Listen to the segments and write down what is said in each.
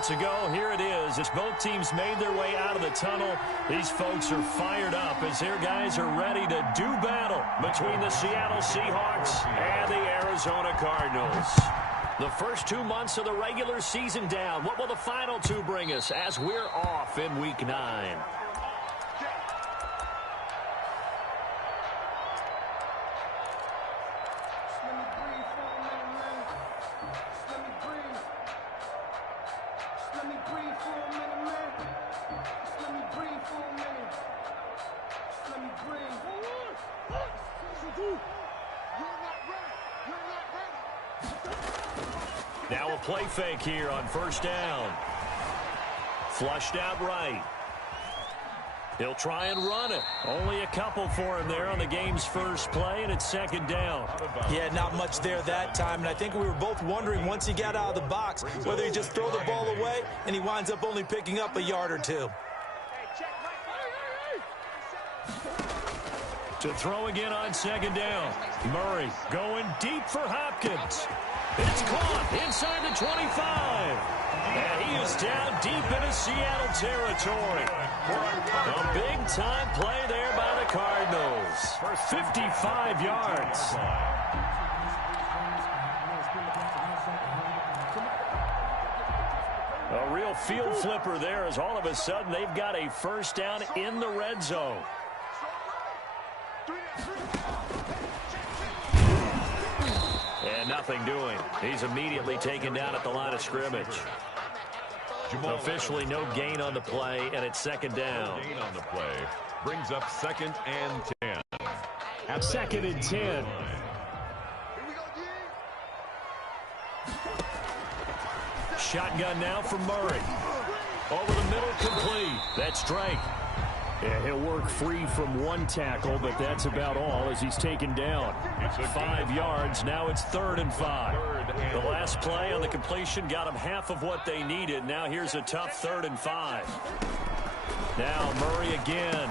moments ago. Here it is. As both teams made their way out of the tunnel, these folks are fired up as their guys are ready to do battle between the Seattle Seahawks and the Arizona Cardinals. The first 2 months of the regular season down. What will the final two bring us as we're off in Week 9? Now a play fake here on first down. Flushed out right. He'll try and run it. Only a couple for him there on the game's first play, and it's second down. Yeah, not much there that time, and I think we were both wondering once he got out of the box whether he just throw the ball away and he winds up only picking up a yard or two. To throw again on second down. Murray going deep for Hopkins. It's caught inside the 25. And he is down deep into Seattle territory. A big-time play there by the Cardinals. 55 yards. A real field flipper there as all of a sudden they've got a first down in the red zone. And nothing doing. He's immediately taken down at the line of scrimmage. Officially no gain on the play, and it's second down. Gain on the play brings up 2nd and 10. At 2nd and 10. Shotgun now from Murray. Over the middle, complete. That's Drake. Yeah, he'll work free from one tackle, but that's about all as he's taken down. 5 yards. Now it's 3rd and 5. The last play on the completion got them half of what they needed. Now here's a tough 3rd and 5. Now Murray again.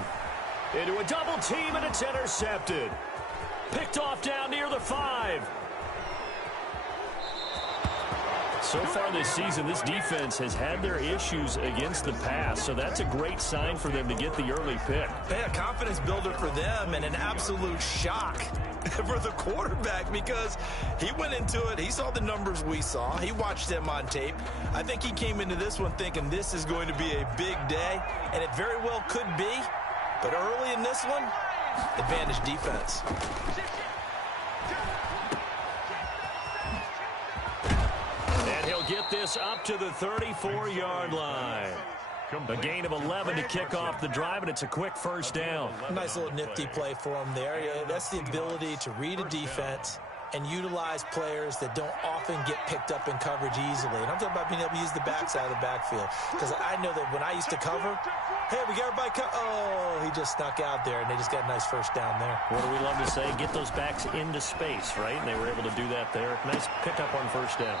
Into a double team, and it's intercepted. Picked off down near the 5. So far this season, this defense has had their issues against the pass, so that's a great sign for them to get the early pick. Yeah, a confidence builder for them and an absolute shock for the quarterback because he went into it. He saw the numbers we saw. He watched them on tape. I think he came into this one thinking this is going to be a big day, and it very well could be. But early in this one, advantage defense. Get this up to the 34-yard line. A gain of 11 to kick off the drive, and it's a quick first down. Nice little nifty play for him there. Yeah, that's the ability to read a defense and utilize players that don't often get picked up in coverage easily. And I'm talking about being able to use the backside of the backfield. Because I know that when I used to cover, hey, we got everybody oh, he just snuck out there, and they just got a nice first down there. What do we love to say? Get those backs into space, right? And they were able to do that there. Nice pickup on first down.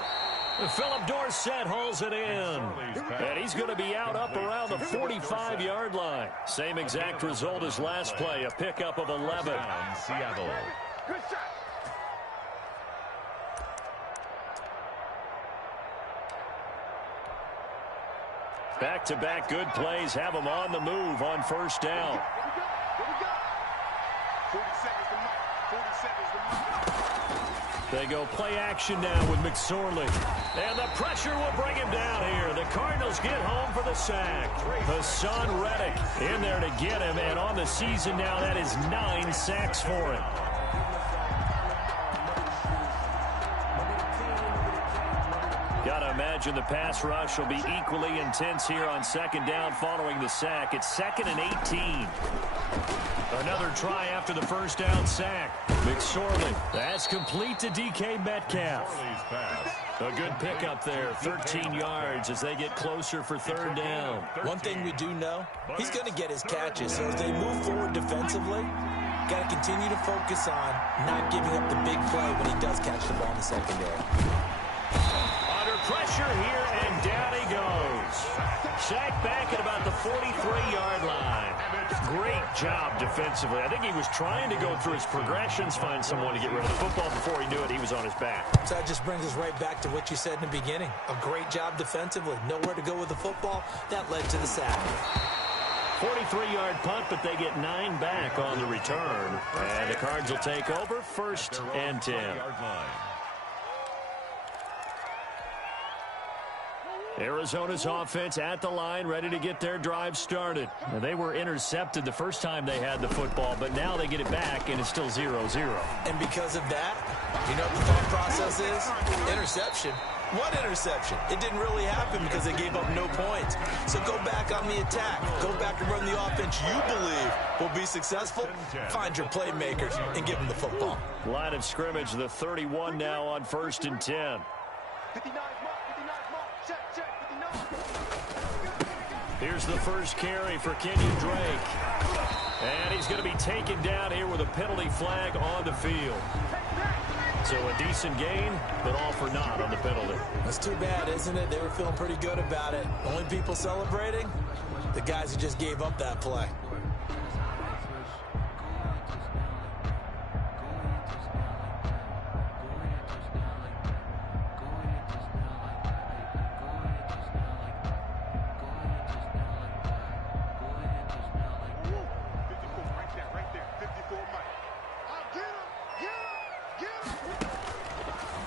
Philip Dorsett hauls it in. And he's going to be out up around the 45-yard line. Same exact result as last play, a pickup of 11. Seattle. Back-to-back good plays have them on the move on first down. They go play action now with McSorley. And the pressure will bring him down here. The Cardinals get home for the sack. Hassan Reddick in there to get him. And on the season now, that is 9 sacks for him. Gotta imagine the pass rush will be equally intense here on second down following the sack. It's 2nd and 18. Another try after the first down sack. McSorley. That's complete to DK Metcalf. A good pickup there. 13 yards as they get closer for 3rd down. One thing we do know, he's going to get his catches. So as they move forward defensively, got to continue to focus on not giving up the big play when he does catch the ball in the secondary. Under pressure here, and down he goes. Sacked back at about the 43-yard line. Great job defensively. I think he was trying to go through his progressions, find someone to get rid of the football. Before he knew it, he was on his back. So that just brings us right back to what you said in the beginning. A great job defensively. Nowhere to go with the football. That led to the sack. 43-yard punt, but they get 9 back on the return. And the Cards will take over 1st and 10. Arizona's offense at the line, ready to get their drive started. Now, they were intercepted the first time they had the football, but now they get it back, and it's still 0-0. And because of that, you know what the thought process is? Interception. What interception? It didn't really happen because they gave up no points. So go back on the attack. Go back and run the offense you believe will be successful. Find your playmakers and give them the football. Line of scrimmage, the 31 now on 1st and 10. Here's the first carry for Kenyon Drake. And he's going to be taken down here with a penalty flag on the field. So a decent gain, but all for naught on the penalty. That's too bad, isn't it? They were feeling pretty good about it. Only people celebrating? The guys who just gave up that play.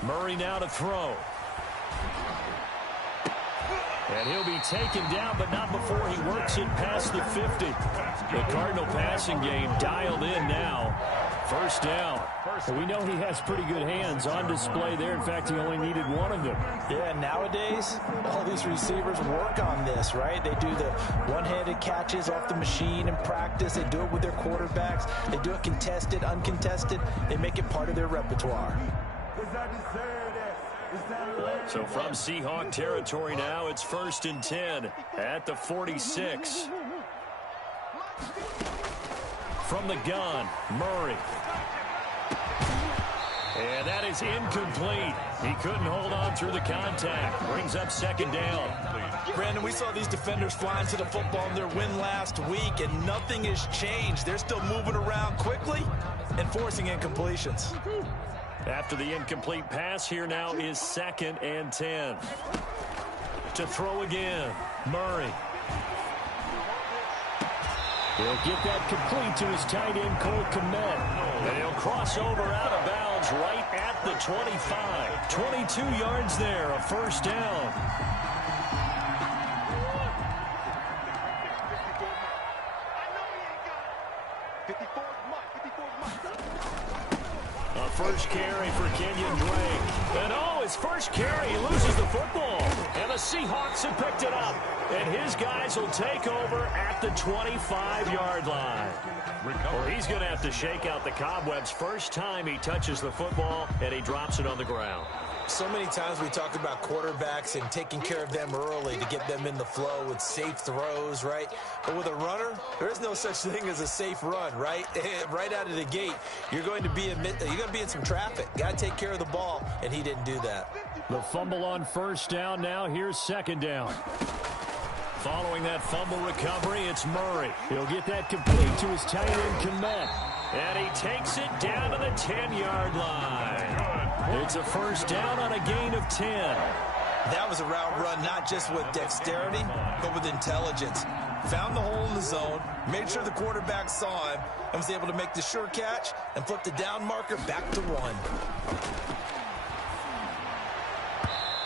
Murray now to throw. And he'll be taken down, but not before he works it past the 50. The Cardinal passing game dialed in now. 1st down. And we know he has pretty good hands on display there. In fact, he only needed one of them. Yeah, nowadays, all these receivers work on this, right? They do the one-handed catches off the machine in practice. They do it with their quarterbacks. They do it contested, uncontested. They make it part of their repertoire. So from Seahawk territory now, it's 1st and 10 at the 46. From the gun, Murray. And that is incomplete. He couldn't hold on through the contact. Brings up 2nd down. Brandon, we saw these defenders flying to the football in their win last week, and nothing has changed. They're still moving around quickly and forcing incompletions. After the incomplete pass, here now is 2nd and 10. To throw again, Murray. He'll get that complete to his tight end, Cole Kmet. And he'll cross over out of bounds right at the 25. 22 yards there, a 1st down. First carry for Kenyon Drake. And his first carry, he loses the football. And the Seahawks have picked it up. And his guys will take over at the 25-yard line. Well, he's going to have to shake out the cobwebs first time he touches the football, and he drops it on the ground. So many times we talk about quarterbacks and taking care of them early to get them in the flow with safe throws, right? But with a runner, there is no such thing as a safe run, right? Right out of the gate, you're going to be in some traffic. Got to take care of the ball, and he didn't do that. The fumble on 1st down now. Here's 2nd down. Following that fumble recovery, it's Murray. He'll get that complete to his tight end, Kmet. And he takes it down to the 10-yard line. It's a 1st down on a gain of 10. That was a route run not just with dexterity, but with intelligence. Found the hole in the zone, made sure the quarterback saw him, and was able to make the sure catch and flip the down marker back to 1.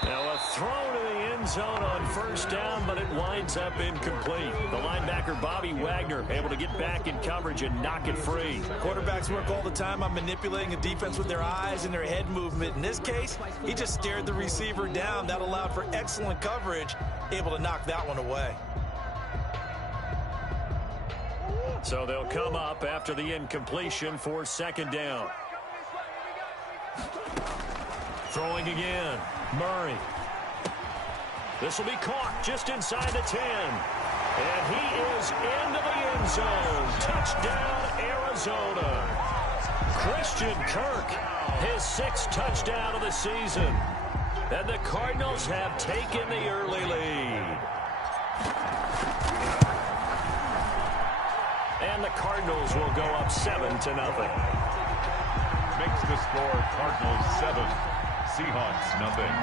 Now a throw to the end zone on 1st down, but it winds up incomplete. The linebacker, Bobby Wagner, able to get back in coverage and knock it free. Quarterbacks work all the time on manipulating a defense with their eyes and their head movement. In this case, he just stared the receiver down. That allowed for excellent coverage, able to knock that one away. So they'll come up after the incompletion for 2nd down. Throwing again, Murray. This will be caught just inside the 10. And he is into the end zone. Touchdown, Arizona. Christian Kirk, his 6th touchdown of the season. And the Cardinals have taken the early lead. And the Cardinals Cardinals will go up 7-0. Makes the score Cardinals 7, Seahawks nothing.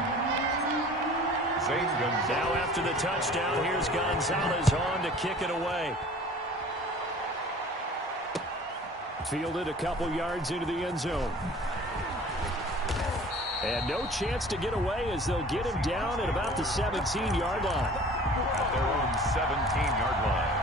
Now after the touchdown, here's Gonzalez on to kick it away. Fielded a couple yards into the end zone. And no chance to get away as they'll get him down at about the 17-yard line. At their own 17-yard line.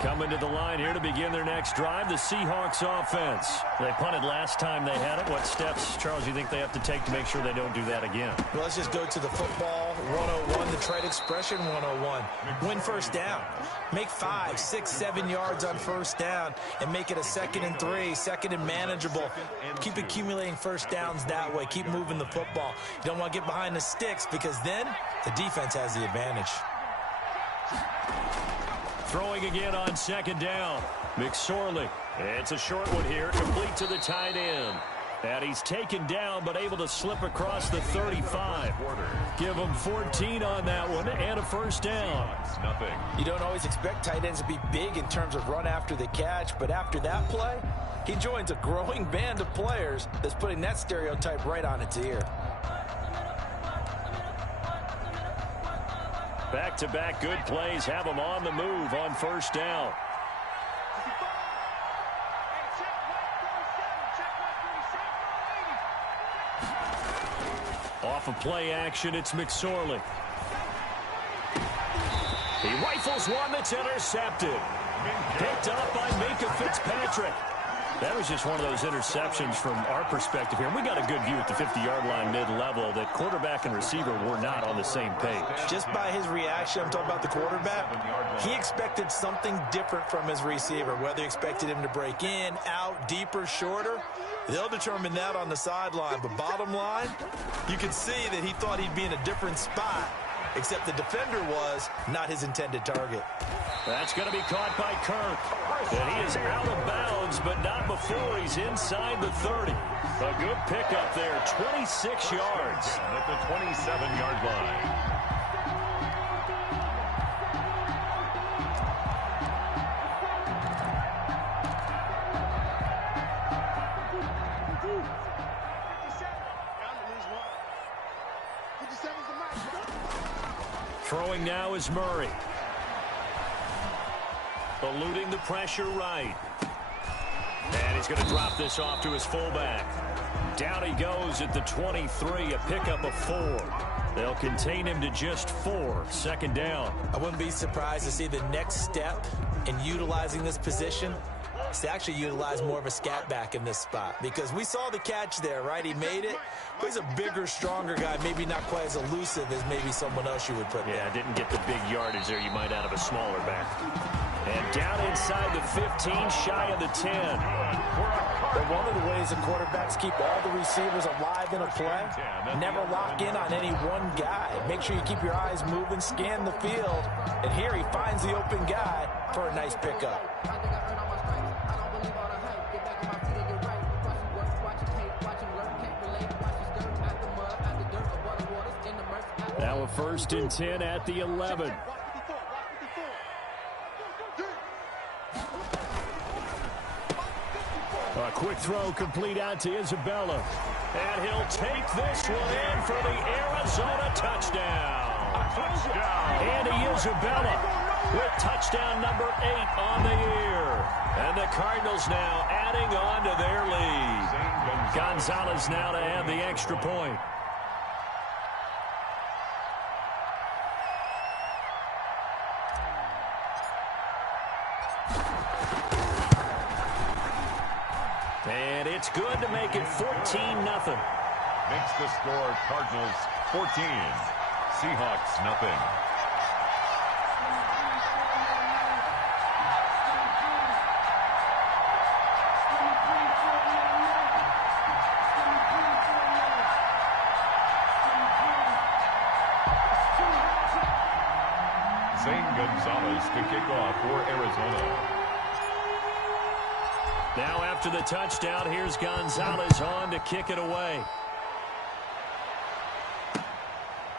Coming to the line here to begin their next drive, the Seahawks offense. They punted last time they had it. What steps, Charles, you think they have to take to make sure they don't do that again? Well, let's just go to the football 101, the trade expression 101. Win first down. Make 5, 6, 7 yards on first down and make it a 2nd and 3, 2nd and manageable. Keep accumulating first downs that way. Keep moving the football. You don't want to get behind the sticks because then the defense has the advantage. Throwing again on 2nd down. McSorley. It's a short one here, complete to the tight end. And he's taken down, but able to slip across the 35. Give him 14 on that one and a first down. You don't always expect tight ends to be big in terms of run after the catch, but after that play, he joins a growing band of players that's putting that stereotype right on its ear. Back-to-back good plays have him on the move on first down. Off of play action, it's McSorley. He rifles one that's intercepted. Picked up by Minka Fitzpatrick. That was just one of those interceptions from our perspective here. And we got a good view at the 50-yard line mid-level that quarterback and receiver were not on the same page. Just by his reaction, I'm talking about the quarterback, he expected something different from his receiver. Whether he expected him to break in, out, deeper, shorter, they'll determine that on the sideline. But bottom line, you can see that he thought he'd be in a different spot, except the defender was not his intended target. That's going to be caught by Kirk. And he is out of bounds, but not before he's inside the 30. A good pickup there, 26 yards. At the 27-yard line. Throwing now is Murray. Eluding the pressure right. And he's going to drop this off to his fullback. Down he goes at the 23, a pickup of 4. They'll contain him to just 4, 2nd down. I wouldn't be surprised to see the next step in utilizing this position is to actually utilize more of a scat back in this spot. Because we saw the catch there, right? He made it. But he's a bigger, stronger guy, maybe not quite as elusive as maybe someone else you would put there. Yeah, didn't get the big yardage there you might out of a smaller back. And down inside the 15, shy of the 10. But one of the ways the quarterbacks keep all the receivers alive in a play, never lock in on any one guy. Make sure you keep your eyes moving, scan the field. And here he finds the open guy for a nice pickup. Now a 1st and 10 at the 11. A quick throw complete out to Isabella. And he'll take this one in for the Arizona touchdown. Andy Isabella with touchdown number 8 on the year. And the Cardinals now adding on to their lead. Gonzalez now to add the extra point. And it's good to make it 14-0. Makes the score Cardinals 14, Seahawks nothing. Zane Gonzalez to kick off for Arizona. Now after the touchdown, here's Gonzalez on to kick it away.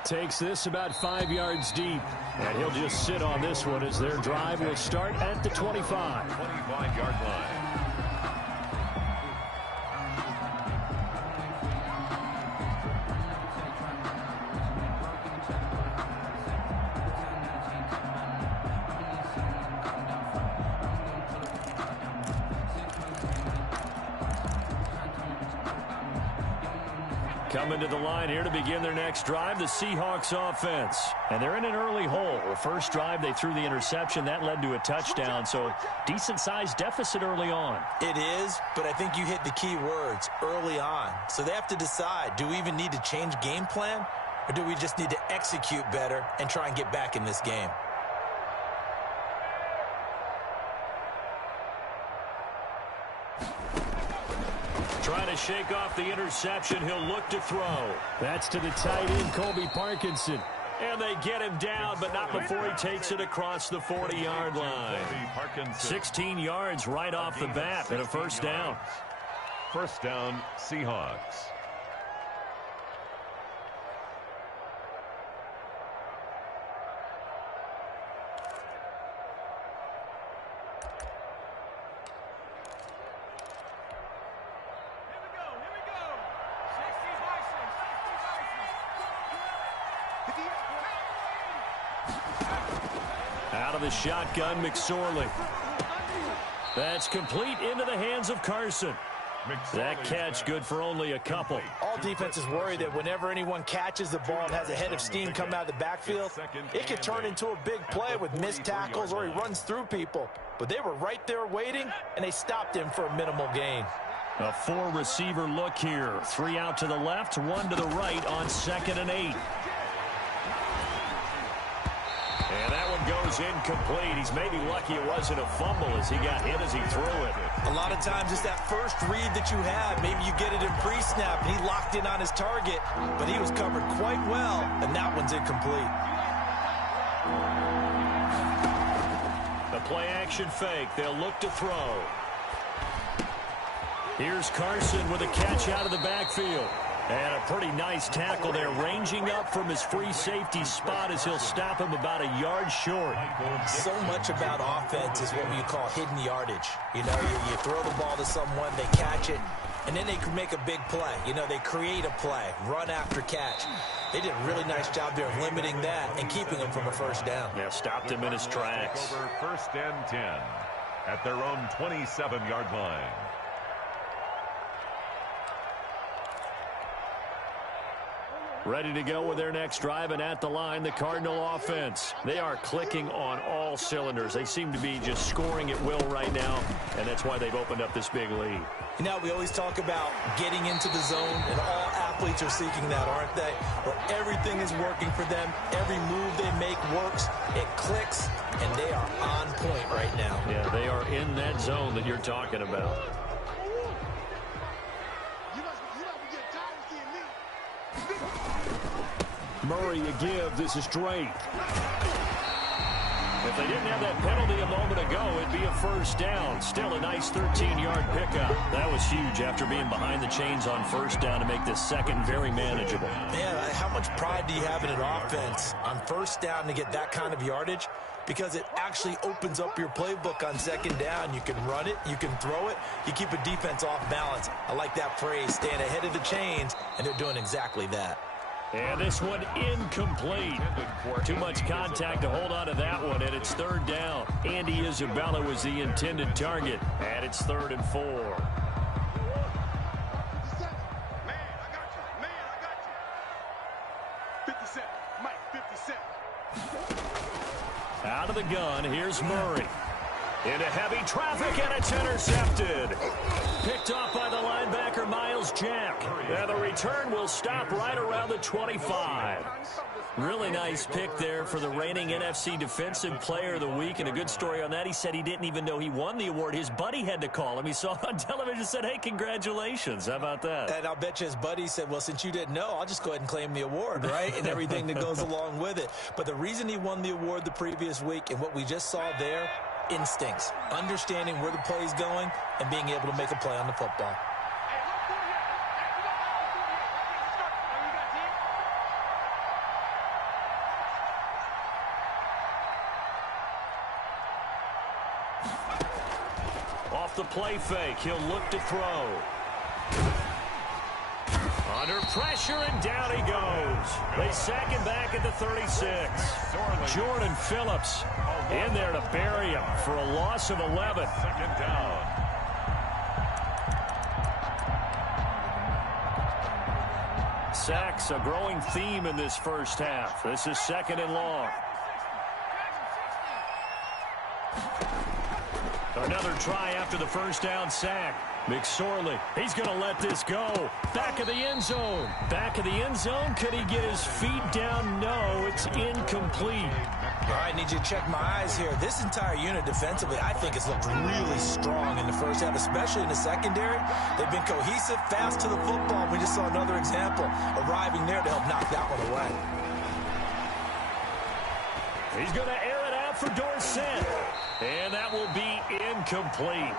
Takes this about 5 yards deep. And he'll just sit on this one as their drive will start at the 25. 25-yard line. Coming to the line here to begin their next drive, the Seahawks offense. And they're in an early hole. The first drive, they threw the interception. That led to a touchdown, so decent-sized deficit early on. It is, but I think you hit the key words, early on. So they have to decide, do we even need to change game plan, or do we just need to execute better and try and get back in this game? Trying to shake off the interception. He'll look to throw. That's to the tight end, Colby Parkinson. And they get him down, but not before he takes it across the 40-yard line. 16 yards right off the bat and a first down. First down, Seahawks. Out of the shotgun, McSorley. That's complete into the hands of Carson. That catch good for only a couple. All defenses worry that whenever anyone catches the ball and has a head of steam come out of the backfield, it can turn into a big play with missed tackles or he runs through people. But they were right there waiting, and they stopped him for a minimal gain. A four-receiver look here. 3 out to the left, 1 to the right on 2nd and 8. And that one goes incomplete. He's maybe lucky it wasn't a fumble as he got hit as he threw it. A lot of times it's that first read that you have. Maybe you get it in pre-snap, and he locked in on his target, but he was covered quite well, and that one's incomplete. The play-action fake. They'll look to throw. Here's Carson with a catch out of the backfield. And a pretty nice tackle there, ranging up from his free safety spot as he'll stop him about a yard short. So much about offense is what you call hidden yardage. You know, you throw the ball to someone, they catch it, and then they can make a big play. You know, they create a play, run after catch. They did a really nice job there of limiting that and keeping him from a first down. Yeah, stopped him in his tracks. Over 1st and 10 at their own 27-yard line. Ready to go with their next drive, and at the line, the Cardinal offense. They are clicking on all cylinders. They seem to be just scoring at will right now, and that's why they've opened up this big lead. You know, we always talk about getting into the zone, and all athletes are seeking that, aren't they? Where everything is working for them, every move they make works, it clicks, and they are on point right now. Yeah, they are in that zone that you're talking about. Murray a give. This is Drake. If they didn't have that penalty a moment ago, it'd be a first down. Still a nice 13-yard pickup. That was huge after being behind the chains on first down to make this second very manageable. Man, how much pride do you have in an offense on first down to get that kind of yardage? Because it actually opens up your playbook on second down. You can run it, you can throw it, you keep a defense off balance. I like that phrase, staying ahead of the chains, and they're doing exactly that. And this one incomplete. Too much contact to hold on to that one, and it's 3rd down. Andy Isabella was the intended target, and it's 3rd and 4. Man, I got you. Man, I got you. 57. Mike, 57. Out of the gun, here's Murray. Into heavy traffic, and it's intercepted. Picked off by the linebacker, Miles Jack. And the return will stop right around the 25. Really nice pick there for the reigning NFC Defensive Player of the Week. And a good story on that, he said he didn't even know he won the award. His buddy had to call him. He saw it on television and said, hey, congratulations. How about that? And I'll bet you his buddy said, well, since you didn't know, I'll just go ahead and claim the award, right? And everything that goes along with it. But the reason he won the award the previous week and what we just saw there, instincts, understanding where the play is going and being able to make a play on the football. off the play fake. He'll look to throw. Under pressure, and down he goes. They sack him back at the 36. Jordan Phillips in there to bury him for a loss of 11. Second down. Sacks, a growing theme in this first half. This is second and long. Another try after the first down sack. McSorley, he's going to let this go. Back of the end zone. Back of the end zone. Could he get his feet down? No, it's incomplete. All right, need you to check my eyes here. This entire unit defensively, I think, has looked really strong in the first half, especially in the secondary. They've been cohesive, fast to the football. We just saw another example arriving there to help knock that one away. He's going to air it out for Dorsett. And that will be incomplete.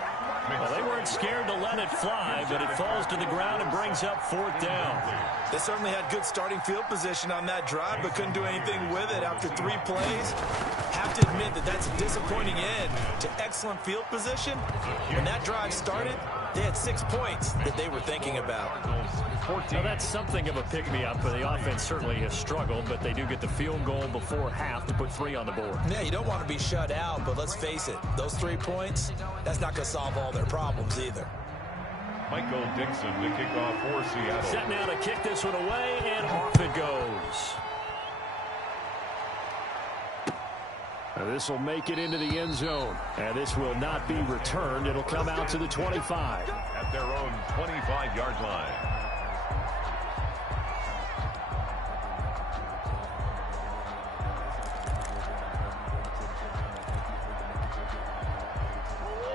Well, they weren't scared to let it fly, but it falls to the ground and brings up fourth down. They certainly had good starting field position on that drive, but couldn't do anything with it after 3 plays. Have to admit that that's a disappointing end to excellent field position. When that drive started, they had 6 points that they were thinking about. Now, that's something of a pick-me-up, but the offense certainly has struggled, but they do get the field goal before half to put 3 on the board. Yeah, you don't want to be shut out, but let's face it, those 3 points, that's not going to solve all their problems either. Michael Dixon to kick off for Seattle. Set now to kick this one away, and off it goes. This will make it into the end zone, and this will not be returned. It'll come out to the 25. At their own 25-yard line.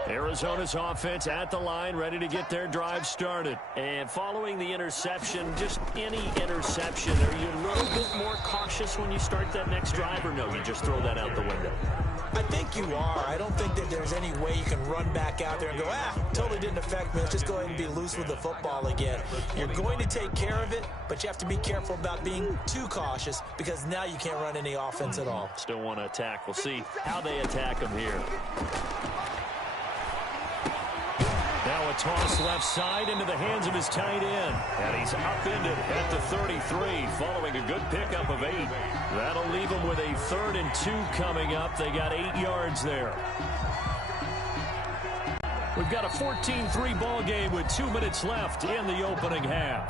Arizona's offense at the line, ready to get their drive started. And following the interception, just any interception, are you a little bit more cautious when you start that next drive, or no, you just throw that out the window? I think you are. I don't think that there's any way you can run back out there and go, totally didn't affect me. Let's just go ahead and be loose with the football again. You're going to take care of it, but you have to be careful about being too cautious because now you can't run any offense at all. Still want to attack. We'll see how they attack them here. Now a toss left side into the hands of his tight end. And he's upended at the 33 following a good pickup of 8. That'll leave him with a 3rd and 2 coming up. They got 8 yards there. We've got a 14-3 ball game with 2 minutes left in the opening half.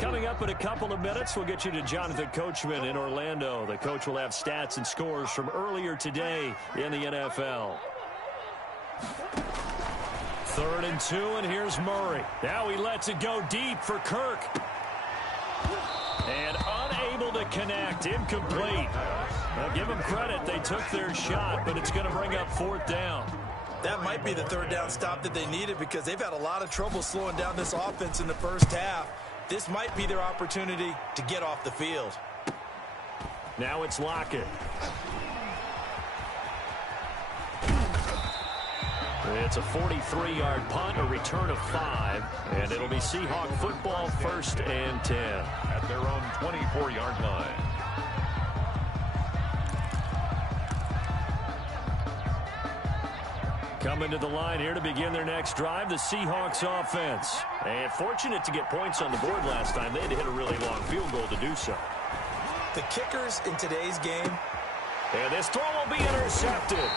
Coming up in a couple of minutes, we'll get you to Jonathan Coachman in Orlando. The coach will have stats and scores from earlier today in the NFL. 3rd and 2, and here's Murray. Now he lets it go deep for Kirk. And unable to connect, incomplete. Now give them credit, they took their shot, but it's going to bring up 4th down. That might be the 3rd down stop that they needed because they've had a lot of trouble slowing down this offense in the first half. This might be their opportunity to get off the field. Now it's Lockett. It's a 43-yard punt, a return of 5, and it'll be Seahawk football 1st and 10. At their own 24-yard line. Coming to the line here to begin their next drive, the Seahawks offense. And fortunate to get points on the board last time. They had to hit a really long field goal to do so. The kickers in today's game. And this throw will be intercepted.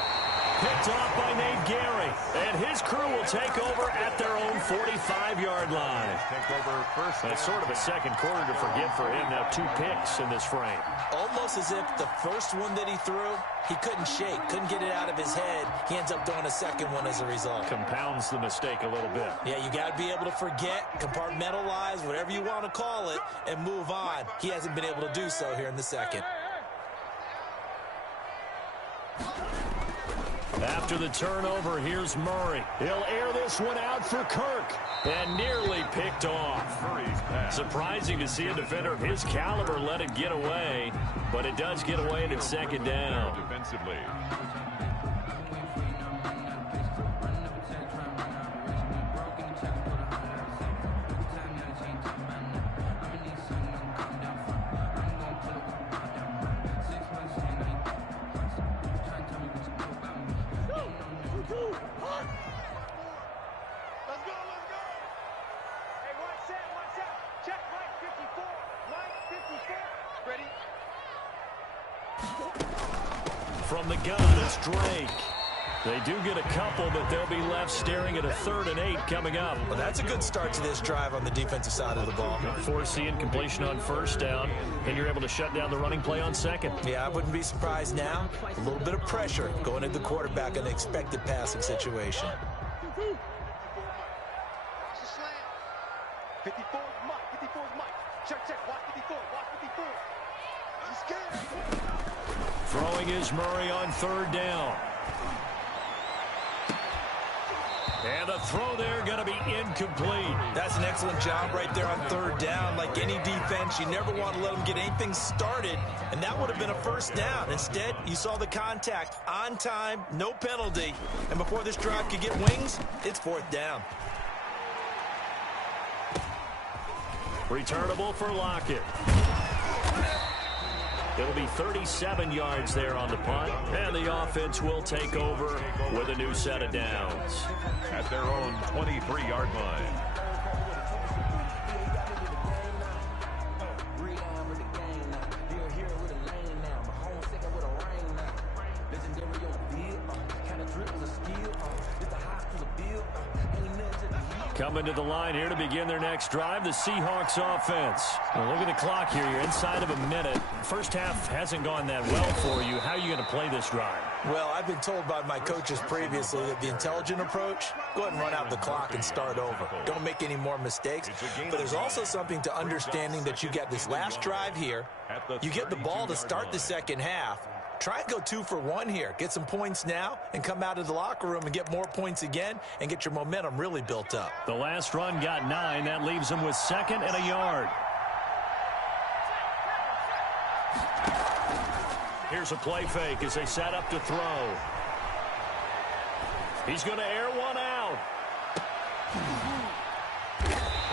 Picked off by Nate Gary. And his crew will take over at their own 45-yard line. Take over first. That's sort of a second quarter to forget for him. Now 2 picks in this frame. Almost as if the first one that he threw, he couldn't shake, couldn't get it out of his head. He ends up throwing a second one as a result. Compounds the mistake a little bit. Yeah, you got to be able to forget, compartmentalize, whatever you want to call it, and move on. He hasn't been able to do so here in the second. After the turnover, here's Murray. He'll air this one out for Kirk. And nearly picked off. Surprising to see a defender of his caliber let it get away. But it does get away and it's 2nd down. Defensively. From the gun, it's Drake. They do get a couple, but they'll be left staring at a 3rd and 8 coming up. Well, that's a good start to this drive on the defensive side of the ball. Forcing completion on 1st down, and you're able to shut down the running play on 2nd. Yeah, I wouldn't be surprised now. A little bit of pressure going at the quarterback in an expected passing situation. 54 is Mike. 54 is Mike. Check. Watch 54. Watch 54. He's scared. Throwing is Murray on 3rd down. And the throw there going to be incomplete. That's an excellent job right there on 3rd down. Like any defense, you never want to let them get anything started, and that would have been a 1st down. Instead, you saw the contact on time, no penalty, and before this drive could get wings, it's 4th down. Returnable for Lockett. It'll be 37 yards there on the punt, and the offense will take over with a new set of downs. At their own 23-yard line. Coming to the line here to begin their next drive, the Seahawks offense. Well, look at the clock here. You're inside of a minute. First half hasn't gone that well for you. How are you going to play this drive? Well, I've been told by my coaches previously that the intelligent approach, go ahead and run out the clock and start over. Don't make any more mistakes. But there's also something to understanding that you got this last drive here. You get the ball to start the second half. Try and go 2 for 1 here. Get some points now and come out of the locker room and get more points again and get your momentum really built up. The last run got 9. That leaves them with 2nd and a yard. Here's a play fake as they set up to throw. He's going to air one out.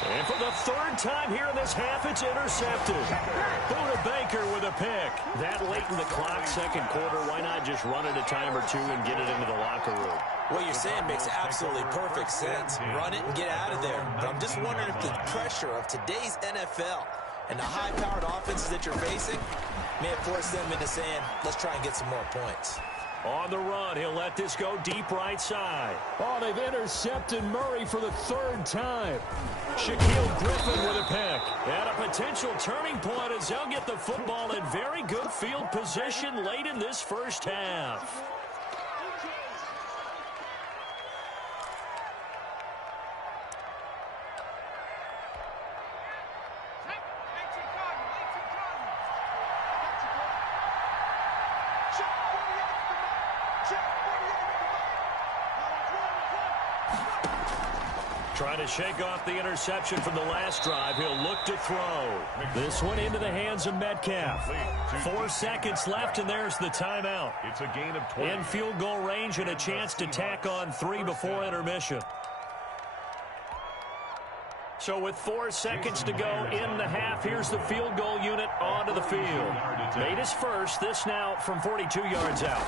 And for the 3rd time here in this half, it's intercepted. Buda Baker with a pick. That late in the clock, 2nd quarter, why not just run it a time or 2 and get it into the locker room? What you're saying makes absolutely perfect sense. Run it and get out of there. But I'm just wondering if the pressure of today's NFL and the high-powered offenses that you're facing may have forced them into saying, let's try and get some more points. On the run, he'll let this go deep right side. Oh, they've intercepted Murray for the 3rd time. Shaquille Griffin with a pick. And a potential turning point as they'll get the football in very good field position late in this first half. Trying to shake off the interception from the last drive. He'll look to throw. This one into the hands of Metcalf. 4 seconds left, and there's the timeout. It's a gain of 20. In field goal range and a chance to tack on 3 before intermission. So with 4 seconds to go in the half, here's the field goal unit onto the field. Made his first. This now from 42 yards out.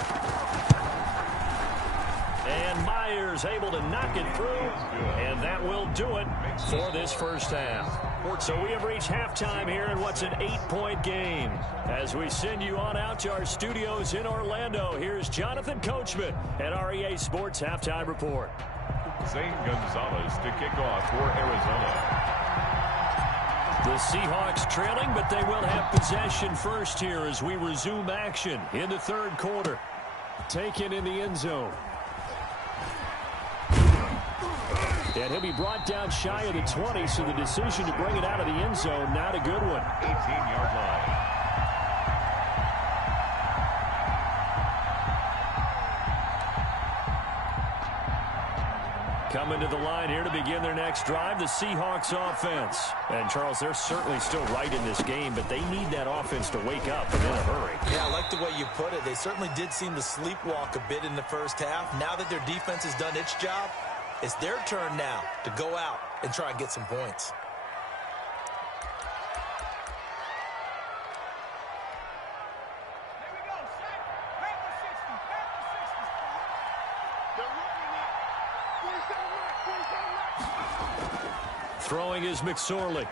And Myers able to knock it through, and that will do it for this first half. So we have reached halftime here in what's an 8-point game. As we send you on out to our studios in Orlando, here's Jonathan Coachman at REA Sports Halftime Report. Zane Gonzalez to kick off for Arizona. The Seahawks trailing, but they will have possession first here as we resume action in the 3rd quarter. Taken in the end zone. And he'll be brought down shy of the 20, so the decision to bring it out of the end zone, not a good one. 18-yard line. Coming to the line here to begin their next drive, the Seahawks offense. And, Charles, they're certainly still right in this game, but they need that offense to wake up and in a hurry. Yeah, I like the way you put it. They certainly did seem to sleepwalk a bit in the first half. Now that their defense has done its job, it's their turn now to go out and try and get some points. Throwing is McSorley.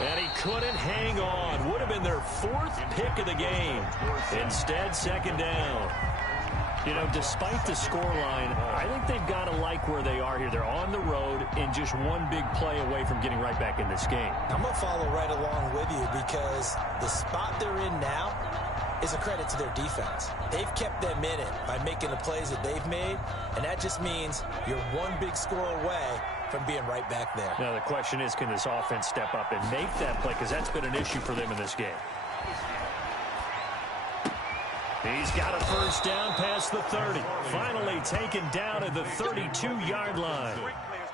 And he couldn't hang on. Would have been their fourth pick of the game. Instead, second down. You know, despite the scoreline, I think they've got to like where they are here. They're on the road and just one big play away from getting right back in this game. I'm going to follow right along with you because the spot they're in now is a credit to their defense. They've kept them in it by making the plays that they've made, and that just means you're one big score away from being right back there. Now, the question is, can this offense step up and make that play? Because that's been an issue for them in this game. He's got a first down past the 30. Finally taken down at the 32-yard line.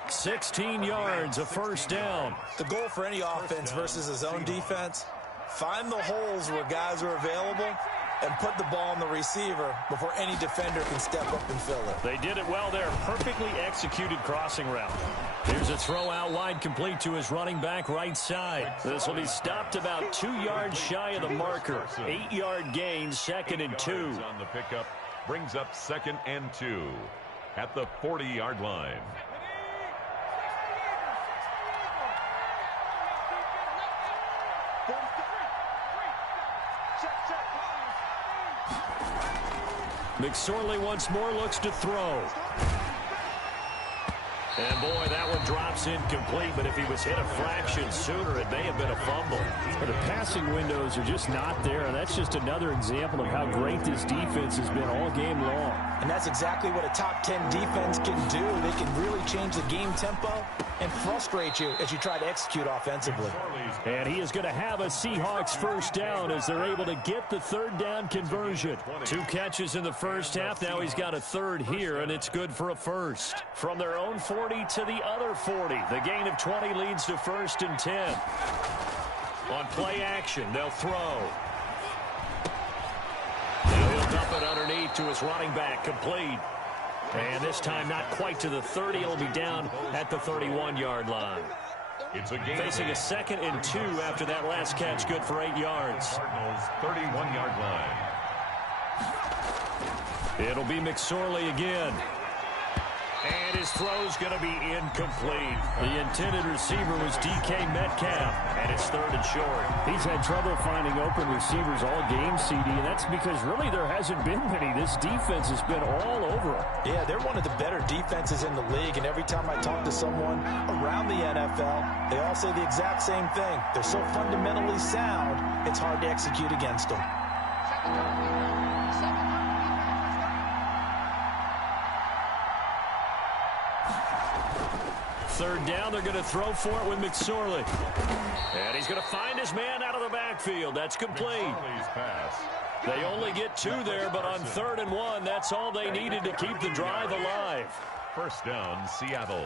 16 yards, a first down. The goal for any offense versus his own defense, find the holes where guys are available and put the ball on the receiver before any defender can step up and fill it. They did it well there. Perfectly executed crossing route. Here's a throw out wide, complete to his running back right side. This will be stopped about 2 yards shy of the marker. 8-yard gain, 2nd and 2. On the pickup brings up 2nd and 2 at the 40-yard line. McSorley once more looks to throw. And, boy, that one drops incomplete, but if he was hit a fraction sooner, it may have been a fumble. The passing windows are just not there, and that's just another example of how great this defense has been all game long. And that's exactly what a top 10 defense can do. They can really change the game tempo and frustrate you as you try to execute offensively. And he is going to have a Seahawks first down as they're able to get the third down conversion. 2 catches in the first half. Now he's got a third here, and it's good for a first. From their own 40 to the other 40. The gain of 20 leads to 1st and 10. On play action, they'll throw. Now he'll dump it underneath to his running back, complete. And this time not quite to the 30. It'll be down at the 31-yard line. It's a game facing a 2nd and 2 after that last catch, good for 8 yards. Cardinals 31-yard line. It'll be McSorley again. And his throw's going to be incomplete. The intended receiver was DK Metcalf, and it's 3rd and short. He's had trouble finding open receivers all game, CD, and that's because really there hasn't been many. This defense has been all over him. Yeah, they're one of the better defenses in the league, and every time I talk to someone around the NFL, they all say the exact same thing. They're so fundamentally sound, it's hard to execute against them. Third down, they're going to throw for it with McSorley. And he's going to find his man out of the backfield. That's complete. They only get 2 there, but on 3rd and 1, that's all they needed to keep the drive alive. First down, Seattle.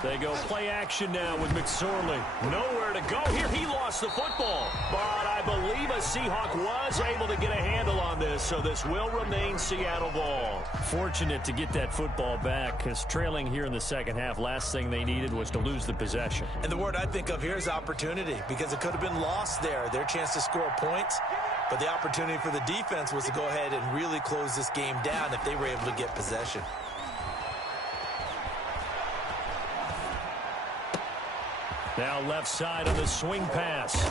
They go play action now with McSorley. Nowhere to go here. He lost the football. But I believe a Seahawk was able to get a handle on this, so this will remain Seattle ball. Fortunate to get that football back, because trailing here in the second half, last thing they needed was to lose the possession. And the word I think of here is opportunity, because it could have been lost there. Their chance to score points. But the opportunity for the defense was to go ahead and really close this game down if they were able to get possession. Now left side on the swing pass.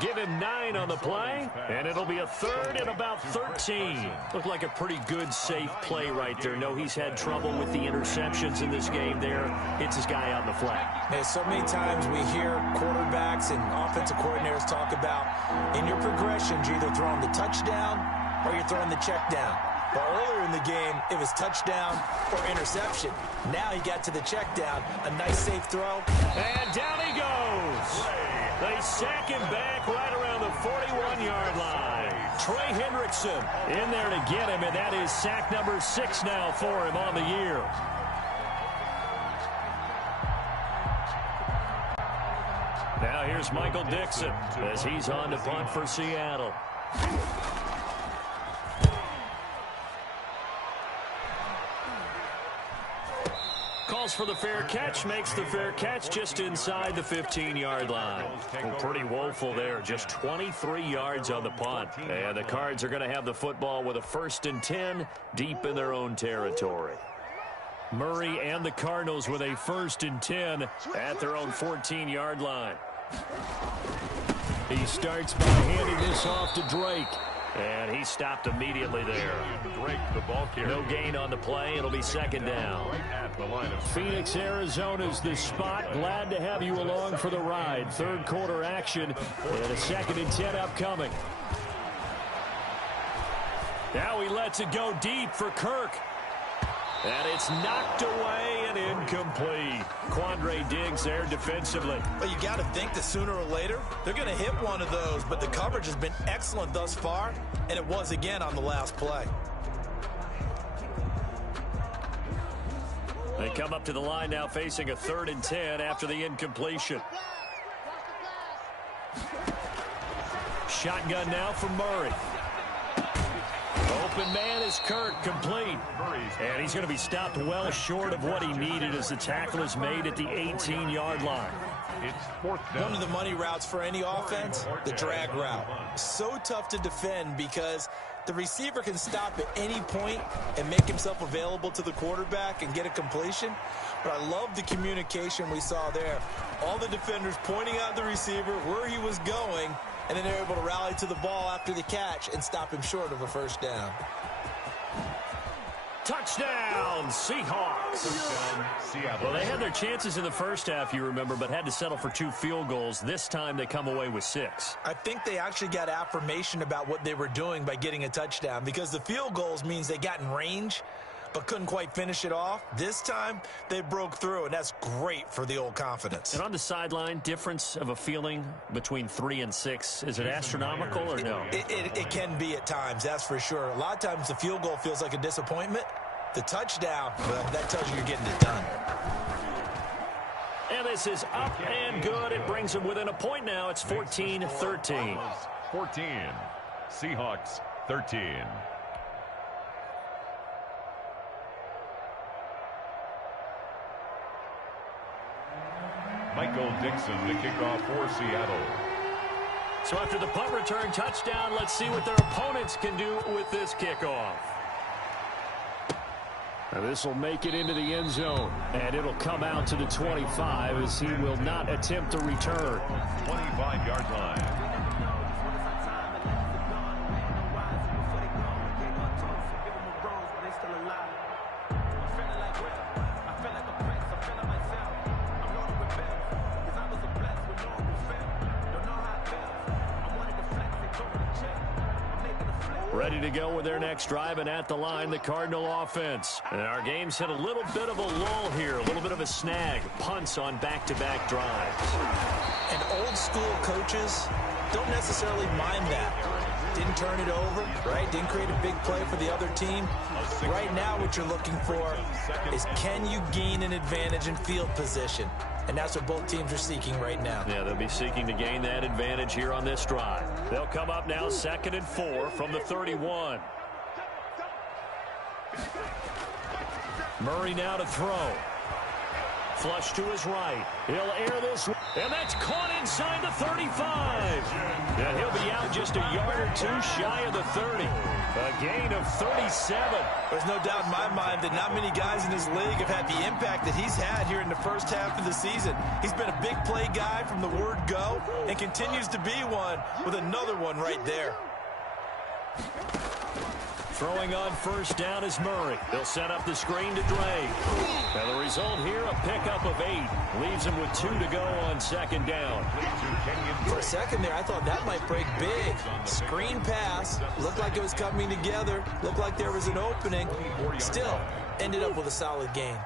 Give him 9 on the play, and it'll be a 3rd and about 13. Looked like a pretty good, safe play right there. No, he's had trouble with the interceptions in this game there. Hits his guy out in the flat. Man, so many times we hear quarterbacks and offensive coordinators talk about in your progressions, you're either throwing the touchdown or you're throwing the check down. But earlier in the game, it was touchdown or interception. Now he got to the check down. A nice, safe throw. And down he goes. They sack him back right around the 41-yard line. Trey Hendrickson in there to get him, and that is sack number 6 now for him on the year. Now here's Michael Dixon as he's on to punt for Seattle. calls for the fair catch, makes the fair catch just inside the 15-yard line. Well, pretty woeful there, just 23 yards on the punt. And the Cards are going to have the football with a 1st and 10 deep in their own territory. Murray and the Cardinals with a 1st and 10 at their own 14-yard line. He starts by handing this off to Drake. And he stopped immediately there. Drake, the ball carrier. No gain on the play. It'll be 2nd down. Right at the line of Phoenix, Arizona's the spot. Glad to have you along for the ride. 3rd quarter action and a 2nd and 10 upcoming. Now he lets it go deep for Kirk. And it's knocked away and incomplete. Quandre Diggs there defensively. Well, you got to think that sooner or later they're going to hit one of those, but the coverage has been excellent thus far, and it was again on the last play. They come up to the line now facing a 3rd and 10 after the incompletion. Shotgun now for Murray. Open man is Kirk, complete. And he's going to be stopped well short of what he needed as the tackle is made at the 18-yard line. It's 4th down. One of the money routes for any offense, the drag route. So tough to defend because the receiver can stop at any point and make himself available to the quarterback and get a completion. But I love the communication we saw there. All the defenders pointing out the receiver, where he was going, and then they're able to rally to the ball after the catch and stop him short of a 1st down. Touchdown, Seahawks. Well, they had their chances in the first half, you remember, but had to settle for 2 field goals. This time they come away with 6. I think they actually got affirmation about what they were doing by getting a touchdown, because the field goals means they got in range but couldn't quite finish it off. This time, they broke through, and that's great for the old confidence. And on the sideline, difference of a feeling between 3 and 6, is it astronomical or no? It can be at times, that's for sure. A lot of times the field goal feels like a disappointment. The touchdown, well, that tells you you're getting it done. And this is up and good. It brings them within a point now. It's 14-13. 14. Seahawks 13. Michael Dixon, the kickoff for Seattle. So after the punt return touchdown, let's see what their opponents can do with this kickoff. Now this will make it into the end zone, and it'll come out to the 25 as he will not attempt to return. 25-yard line. Ready to go with their next drive, and at the line, the Cardinal offense. And our game's hit a little bit of a lull here, a little bit of a snag. Punts on back-to-back drives. And old-school coaches don't necessarily mind that. Didn't turn it over, right? Didn't create a big play for the other team. Right now, what you're looking for is, can you gain an advantage in field position? And that's what both teams are seeking right now. Yeah, they'll be seeking to gain that advantage here on this drive. They'll come up now 2nd and 4 from the 31. Murray now to throw. Flush to his right. He'll air this, and that's caught inside the 35. And he'll be out just a yard or 2 shy of the 30. A gain of 37. There's no doubt in my mind that not many guys in this league have had the impact that he's had here in the first half of the season. He's been a big play guy from the word go and continues to be one with another one right there. Throwing on 1st down is Murray. They'll set up the screen to Drake. And the result here, a pickup of 8. Leaves him with 2 to go on 2nd down. For a second there, I thought that might break big. Screen pass. Looked like it was coming together. Looked like there was an opening. Still, ended up with a solid gain.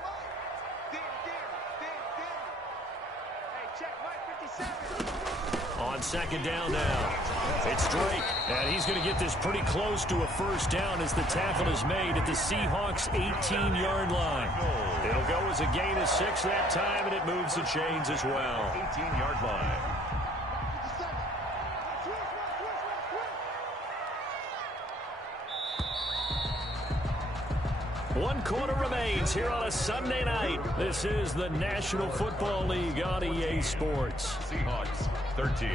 On 2nd down now, it's Drake, and he's going to get this pretty close to a 1st down as the tackle is made at the Seahawks 18-yard line. It'll go as a gain of 6 that time, and it moves the chains as well. 18-yard line. 1 quarter remains here on a Sunday night. This is the National Football League on EA Sports. Seahawks 13.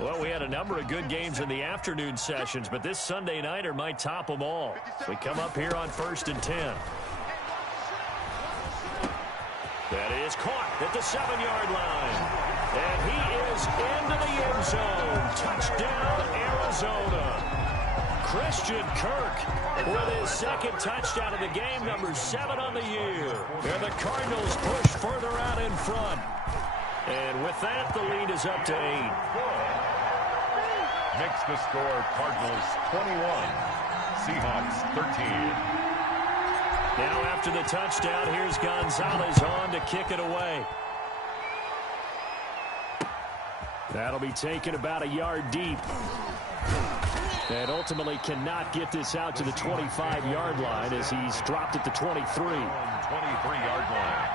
Well, we had a number of good games in the afternoon sessions, but this Sunday nighter might top them all. We come up here on 1st and 10. That is caught at the 7-yard line. And he is into the end zone. Touchdown, Arizona. Christian Kirk with his 2nd touchdown of the game, number 7 on the year. And the Cardinals push further out in front. And with that, the lead is up to 8. Makes the score Cardinals 21, Seahawks 13. Now after the touchdown, here's Gonzalez on to kick it away. That'll be taken about a yard deep. And ultimately cannot get this out to the 25-yard line as he's dropped at the 23. 23-yard line.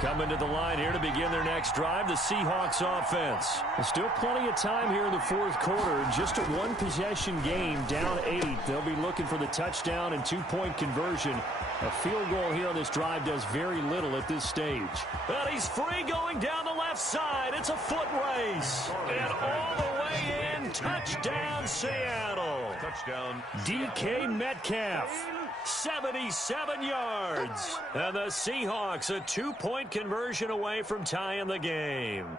Coming to the line here to begin their next drive, the Seahawks offense. There's still plenty of time here in the 4th quarter. Just a 1-possession game, down 8. They'll be looking for the touchdown and 2-point conversion. A field goal here on this drive does very little at this stage. But he's free going down the left side. It's a foot race. And all the way in, touchdown Seattle. Touchdown. DK Metcalf. 77 yards. And the Seahawks a 2-point conversion away from tying the game.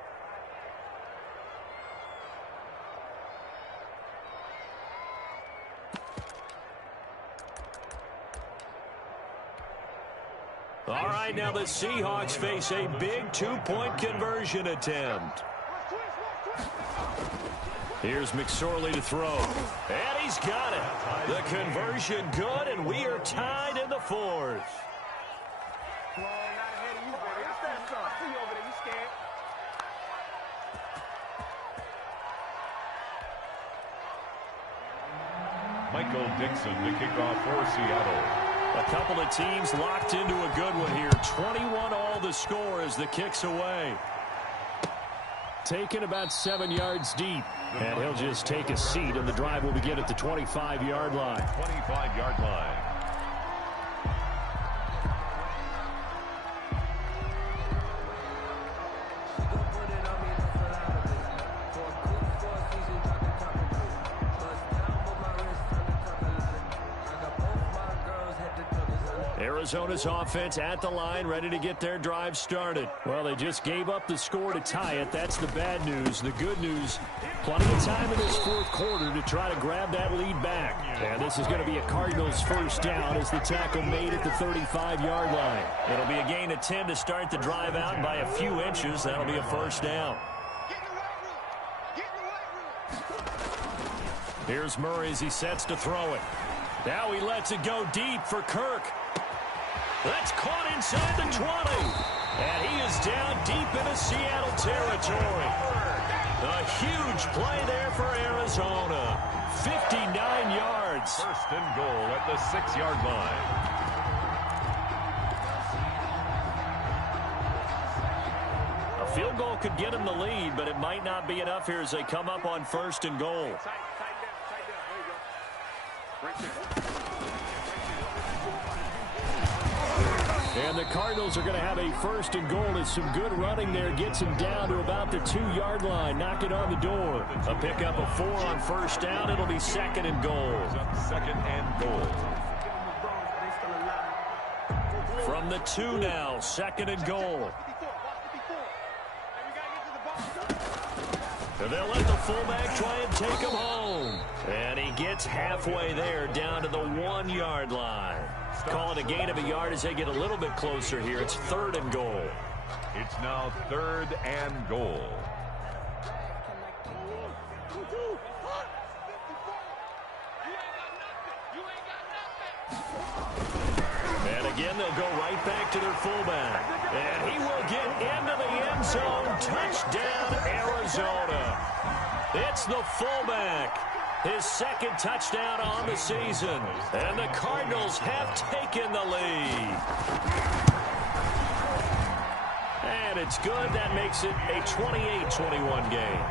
All right, now the Seahawks face a big 2-point conversion attempt. Here's McSorley to throw. And he's got it. The conversion good, and we are tied in the 4th. Michael Dixon to kick off for Seattle. A couple of teams locked into a good one here. 21 all the score as the kick's away. Taken about 7 yards deep. And he'll just take a seat, and the drive will begin at the 25-yard line. 25-yard line. Arizona's offense at the line, ready to get their drive started. Well, they just gave up the score to tie it. That's the bad news. The good news, plenty of time in this 4th quarter to try to grab that lead back. And this is going to be a Cardinals 1st down as the tackle made at the 35-yard line. It'll be a gain of 10 to start the drive out by a few inches. That'll be a 1st down. Here's Murray as he sets to throw it. Now he lets it go deep for Kirk. That's caught inside the 20. And he is down deep into Seattle territory. A huge play there for Arizona. 59 yards. 1st and goal at the 6-yard line. A field goal could get him the lead, but it might not be enough here as they come up on 1st and goal. And the Cardinals are going to have a 1st and goal as some good running there gets him down to about the 2-yard line. Knock it on the door. A pickup of 4 on 1st down. It'll be 2nd and goal. 2nd and goal. From the 2 now, 2nd and goal. And they'll let the fullback try and take him home. And he gets halfway there down to the 1-yard line. Call it a gain of a yard as they get a little bit closer here. It's 3rd and goal. It's now 3rd and goal. And again, they'll go right back to their fullback. And he will get into the end zone. Touchdown, Arizona. It's the fullback. his second touchdown on the season. And the Cardinals have taken the lead. And it's good. That makes it a 28-21 game.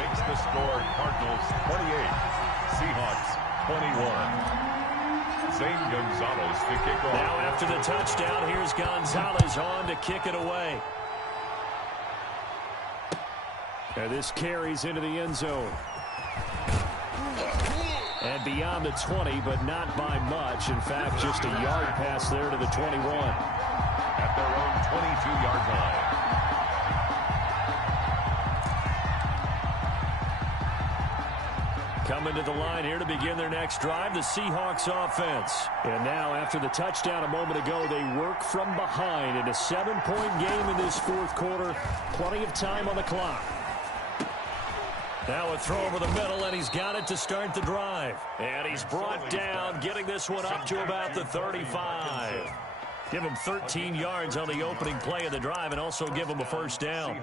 Makes the score Cardinals 28, Seahawks 21. Zane Gonzalez to kick off. Now after the touchdown, here's Gonzalez on to kick it away. And this carries into the end zone. And beyond the 20, but not by much. In fact, just a yard pass there to the 21. At their own 22-yard line. Coming to the line here to begin their next drive, the Seahawks offense. And now, after the touchdown a moment ago, they work from behind in a 7-point game in this fourth quarter. Plenty of time on the clock. Now a throw over the middle, and he's got it to start the drive. And he's brought down, getting this one up to about the 35. Give him 13 yards on the opening play of the drive and also give him a first down.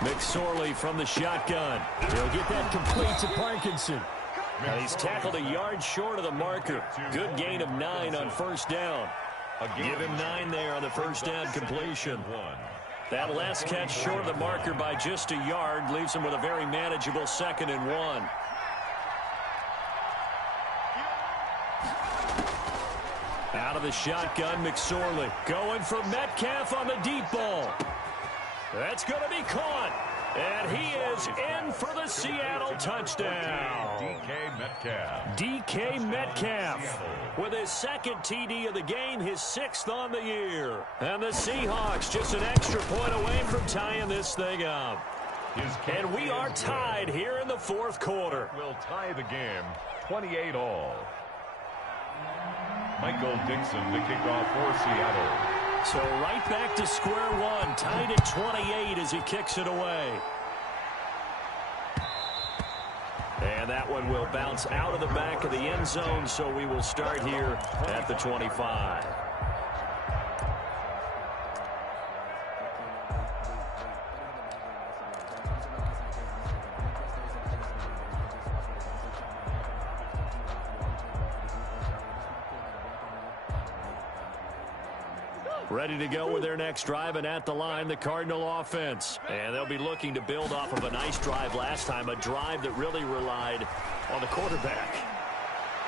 McSorley from the shotgun. He'll get that complete to Parkinson. And he's tackled a yard short of the marker. Good gain of 9 on first down. Give him 9 there on the first down completion. That last catch short of the marker by just a yard leaves him with a very manageable 2nd and 1. Out of the shotgun, McSorley going for Metcalf on the deep ball. That's going to be caught. And he is in for the Seattle touchdown. DK Metcalf with his 2nd TD of the game, his 6th on the year. And the Seahawks just an extra point away from tying this thing up. And we are tied here in the fourth quarter. Will tie the game 28-all. Michael Dixon to kick off for Seattle. So right back to square one, tied at 28 as he kicks it away. And that one will bounce out of the back of the end zone, so we will start here at the 25. Ready to go with their next drive, and at the line, the Cardinal offense. And they'll be looking to build off of a nice drive last time, a drive that really relied on the quarterback.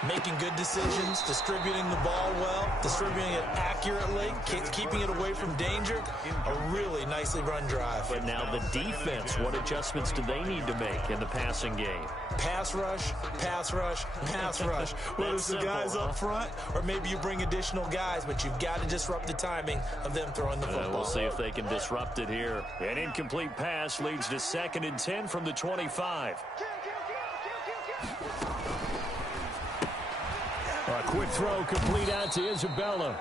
Making good decisions, distributing the ball well, distributing it accurately, keeping it away from danger. A really nicely run drive. But now the defense, what adjustments do they need to make in the passing game? Pass rush, pass rush, pass rush. Whether it's the guys up front or maybe you bring additional guys, but you've got to disrupt the timing of them throwing the football. We'll see if they can disrupt it here. An incomplete pass leads to 2nd and 10 from the 25. A quick throw complete out to Isabella.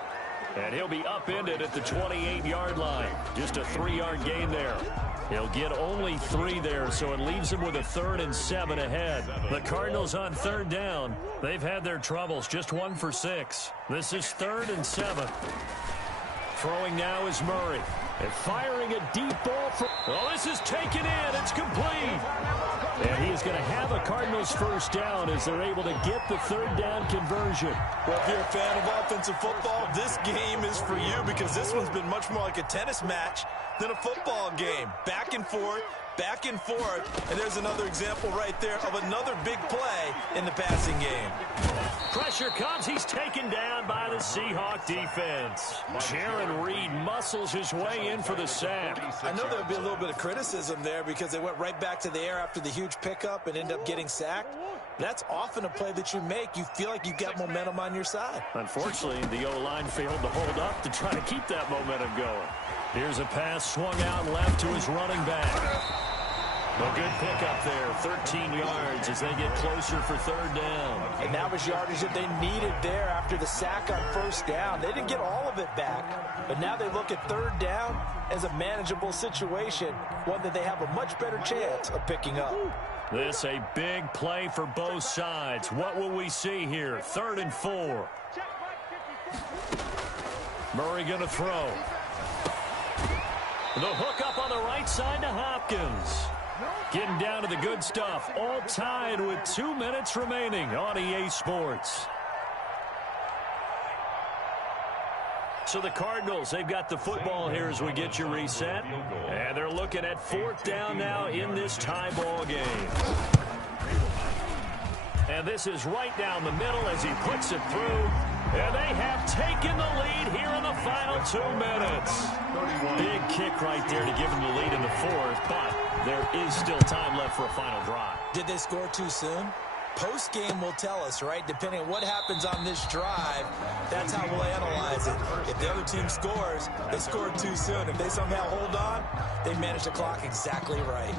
And he'll be upended at the 28-yard line. Just a 3-yard gain there. He'll get only 3 there, so it leaves him with a 3rd and 7 ahead. The Cardinals on 3rd down. They've had their troubles, just 1 for 6. This is 3rd and 7. Throwing now is Murray. And firing a deep ball. Oh, this is taken in. It's complete. And he is going to have a Cardinals first down as they're able to get the 3rd down conversion. Well, if you're a fan of offensive football, this game is for you because this one's been much more like a tennis match than a football game. Back and forth, and there's another example right there of another big play in the passing game. Pressure comes. He's taken down by the Seahawk defense. Jaron Reed muscles his way in for the sack. I know there'll be a little bit of criticism there because they went right back to the air after the huge pickup and ended up getting sacked. That's often a play that you make. You feel like you've got momentum on your side. Unfortunately, the O-line failed to hold up to try to keep that momentum going. Here's a pass swung out left to his running back. A good pickup there, 13 yards as they get closer for 3rd down. And that was yardage that they needed there after the sack on first down. They didn't get all of it back, but now they look at 3rd down as a manageable situation, one that they have a much better chance of picking up. This a big play for both sides. What will we see here? 3rd and 4. Murray going to throw. The hook up on the right side to Hopkins. Getting down to the good stuff. All tied with 2 minutes remaining on EA Sports. So the Cardinals, they've got the football here as we get you reset. And they're looking at 4th down now in this tie ball game. And this is right down the middle as he puts it through. And they have taken the lead here in the final 2 minutes. Big kick right there to give them the lead in the 4th, but there is still time left for a final drive. Did they score too soon? Post-game will tell us, right? Depending on what happens on this drive, that's how we'll analyze it. If the other team scores, they scored too soon. If they somehow hold on, they manage the clock exactly right.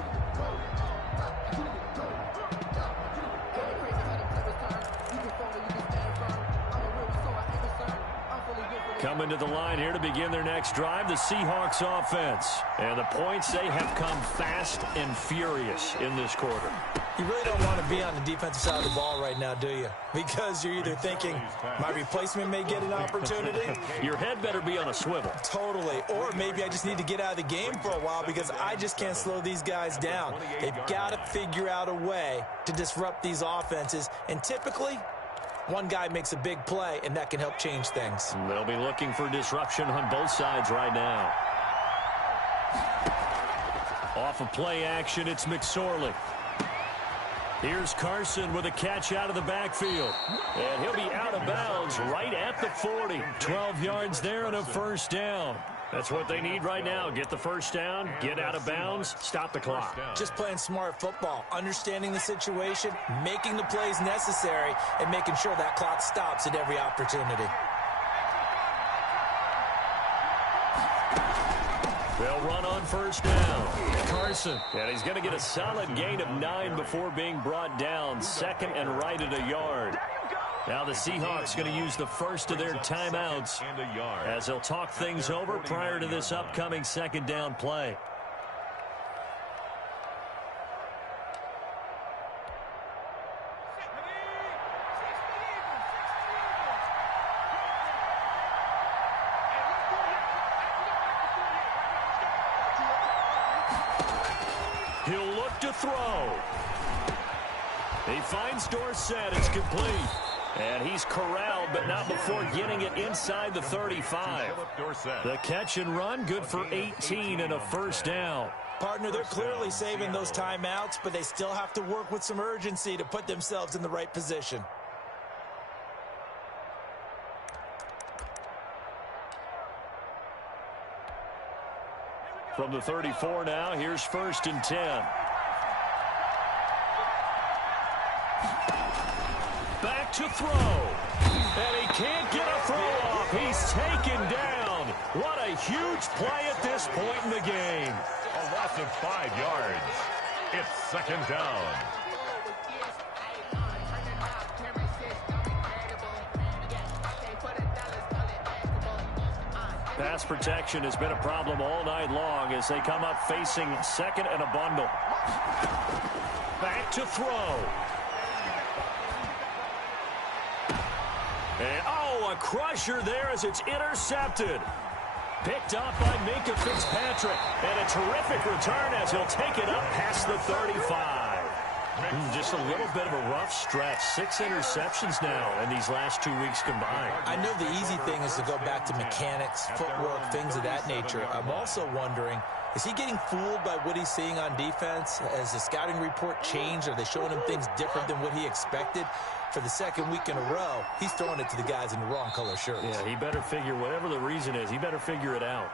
Coming to the line here to begin their next drive, the Seahawks offense. And the points, they have come fast and furious in this quarter. You really don't want to be on the defensive side of the ball right now, do you? Because you're either thinking, my replacement may get an opportunity. Your head better be on a swivel. Totally. Or maybe I just need to get out of the game for a while because I just can't slow these guys down. They've got to figure out a way to disrupt these offenses. And typically, one guy makes a big play, and that can help change things. They'll be looking for disruption on both sides right now. Off of play action, it's McSorley. Here's Carson with a catch out of the backfield. And he'll be out of bounds right at the 40. 12 yards there and a 1st down. That's what they need right now. Get the 1st down, get out of bounds, stop the clock. Just playing smart football, understanding the situation, making the plays necessary, and making sure that clock stops at every opportunity. They'll run on 1st down. Carson, and he's going to get a solid gain of 9 before being brought down. 2nd and right at a yard. Now the Seahawks going to use the first of their timeouts as they'll talk things over prior to this upcoming 2nd down play. He'll look to throw. He finds Dorsett. It's complete. And he's corralled, but not before getting it inside the 35. The catch and run, good for 18 and a 1st down. Partner, they're clearly saving those timeouts, but they still have to work with some urgency to put themselves in the right position. From the 34 now, here's 1st and 10. Back to throw. And he can't get a throw off. He's taken down. What a huge play at this point in the game. A loss of 5 yards. It's 2nd down. Pass protection has been a problem all night long as they come up facing 2nd and a bundle. Back to throw. And, a crusher there as it's intercepted. Picked up by Minkah Fitzpatrick. And a terrific return as he'll take it up past the 35. Just a little bit of a rough stretch. 6 interceptions now in these last 2 weeks combined. I know the easy thing is to go back to mechanics, footwork, things of that nature. I'm also wondering, is he getting fooled by what he's seeing on defense? Has the scouting report changed? Are they showing him things different than what he expected? For the 2nd week in a row, he's throwing it to the guys in the wrong color shirts. Yeah, he better figure, whatever the reason is, he better figure it out.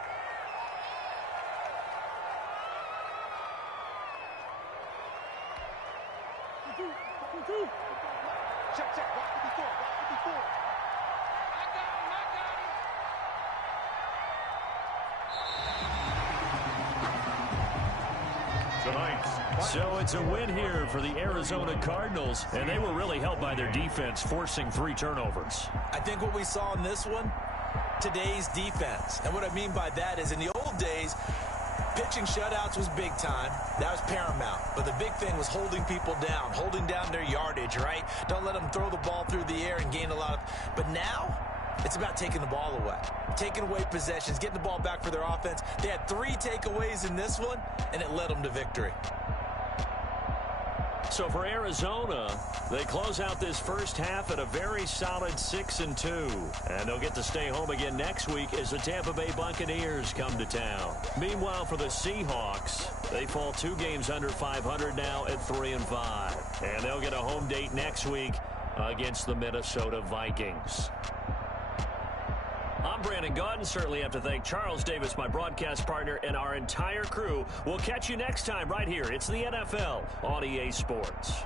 Check. Watch 54. So it's a win here for the Arizona Cardinals, and they were really helped by their defense, forcing 3 turnovers. I think what we saw in this one, today's defense. And what I mean by that is in the old days, pitching shutouts was big time. That was paramount. But the big thing was holding people down, holding down their yardage, right? Don't let them throw the ball through the air and gain a lot of... But now, It's about taking the ball away, taking away possessions, getting the ball back for their offense. They had 3 takeaways in this one, and it led them to victory. So for Arizona, they close out this first half at a very solid 6-2. And they'll get to stay home again next week as the Tampa Bay Buccaneers come to town. Meanwhile, for the Seahawks, they fall 2 games under 500 now at 3-5. And they'll get a home date next week against the Minnesota Vikings. I'm Brandon Gaudin. Certainly have to thank Charles Davis, my broadcast partner, and our entire crew. We'll catch you next time right here. It's the NFL on EA Sports.